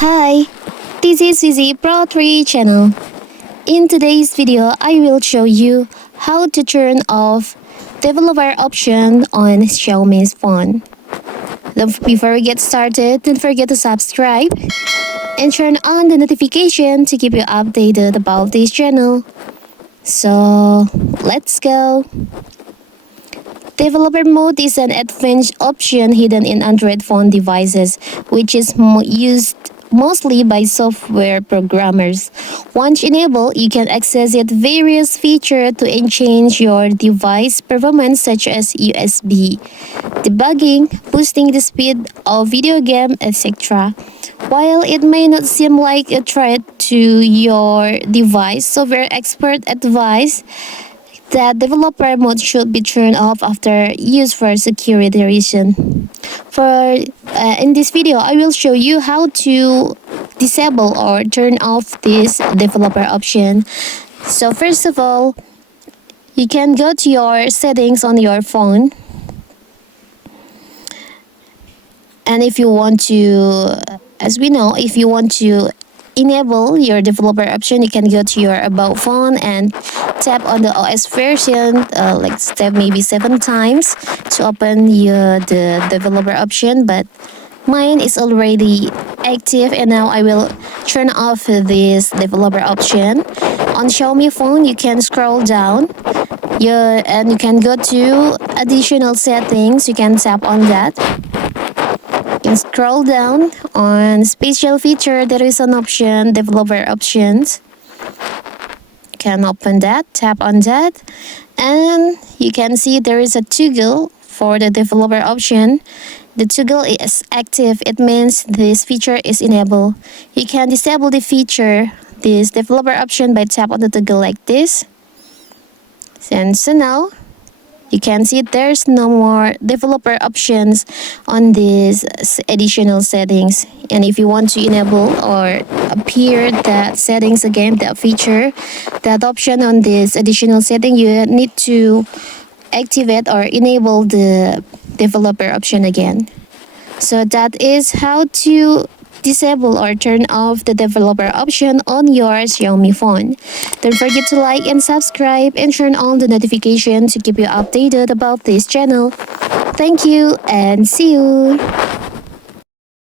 Hi, this is Easy Pro 3 channel. In today's video, I will show you how to turn off developer option on Xiaomi's phone. Before we get started, don't forget to subscribe and turn on the notification to keep you updated about this channel. So, let's go. Developer mode is an advanced option hidden in Android phone devices, which is used mostly by software programmers. Once enabled, you can access its various features to enhance your device performance, such as USB, debugging, boosting the speed of video game, etc. While it may not seem like a threat to your device, software expert advise that developer mode should be turned off after use for security reasons. In this video, I will show you how to disable or turn off this developer option. So first of all, you can go to your settings on your phone. And if you want to, as we know, if you want to enable your developer option, you can go to your about phone and tap on the OS version, like step maybe 7 times to open the developer option. But mine is already active, and now I will turn off this developer option. On Xiaomi phone, you can scroll down, and you can go to additional settings. You can tap on that. You can scroll down on special feature. There is an option, developer options. You can open that, tap on that, and you can see there is a toggle for the developer option. The toggle is active. It means this feature is enabled. You can disable the feature, this developer option, by tap on the toggle like this. And so now you can see there's no more developer options on these additional settings. And if you want to enable or appear that settings again, that feature, that option on this additional setting, you need to activate or enable the developer option again. So that is how to disable or turn off the developer option on your Xiaomi phone. Don't forget to like and subscribe and turn on the notification to keep you updated about this channel. Thank you and see you.